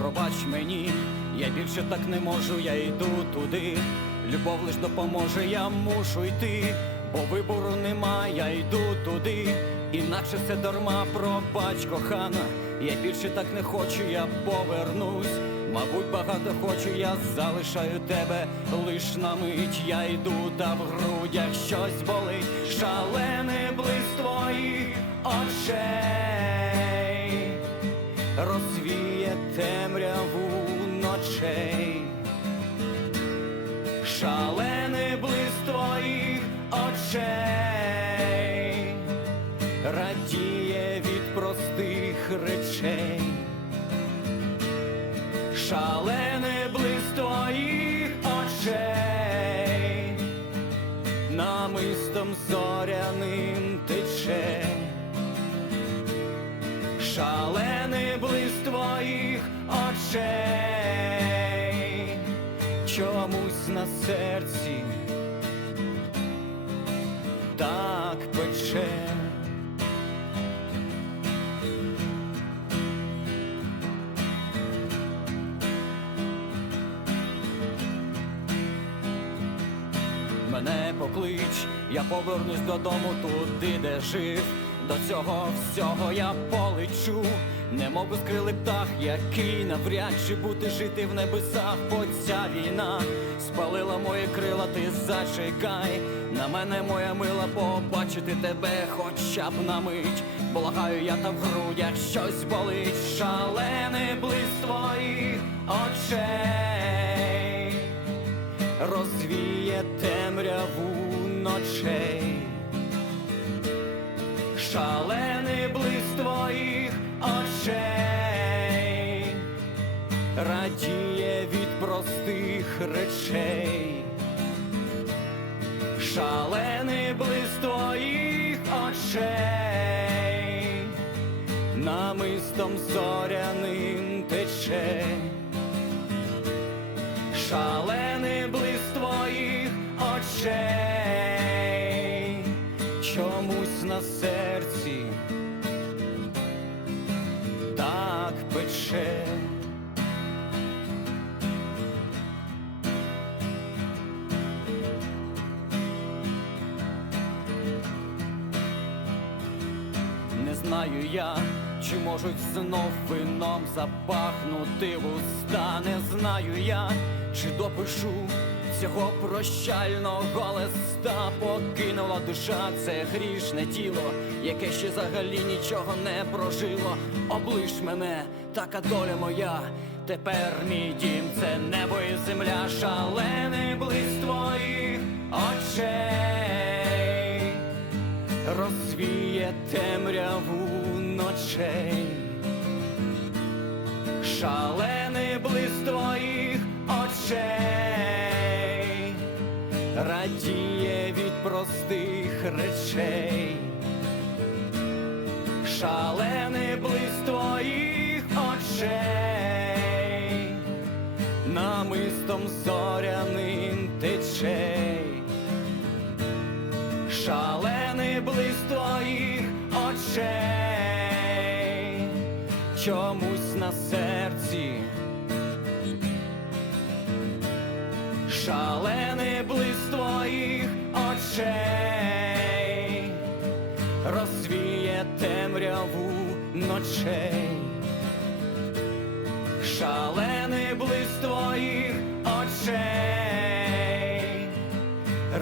пробач мені, я більше так не можу, я йду туди. Любов лиш допоможе, я мушу йти, бо вибору нема, я йду туди. Інакше все дарма, пробач, кохана. Я більше так не хочу, я повернусь. Мабуть, багато хочу, я залишаю тебе лиш на мить. Я йду, та в грудях щось болить, шалений блиск твоїх очей, розвіє темряву ночей, шалений блиск твоїх очей, радіє від простих речей. Шалений блиск твоїх очей, намистом зоряним очей, чомусь на серці так пече. Мене поклич, я повернусь додому туди, де жив. До цього всього я полечу, немов безкрилий птах, який навряд чи бути жити в небесах, бо ця війна спалила мої крила, ти зачекай. На мене моя мила, побачити тебе хоча б на мить. Благаю, я там в грудях щось болить, шалений блиск твоїх очей. Розвіє темряву ночей, шалений блиск твоїх очей, радіє від простих речей, шалений блиск твоїх очей, намистом зоряним тече. Шалений блиск твоїх очей, на серці так пече. Не знаю я, чи можуть знов вином запахнути вуста, не знаю я, чи допишу цього прощального листа покинула душа, це грішне тіло, яке ще взагалі нічого не прожило. Облиш мене, така доля моя. Тепер мій дім це небо і земля, шалений блиск твоїх очей розвіє темряву ночей, шалений блиск твоїх очей, радіє від простих речей, шалений блиск твоїх очей, намистом зоряним течей. Шалений блиск твоїх очей, чомусь шалений блиск твоїх очей, розвіє темряву ночей, шалений блиск твоїх очей.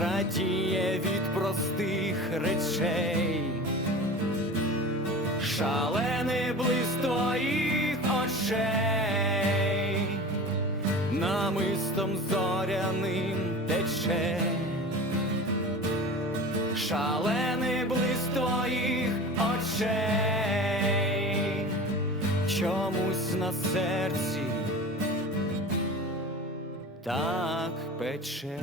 Радіє від простих речей, шалений блиск твоїх очей, намистом зоряним тече, шалений блиск твоїх очей, чомусь на серці так пече.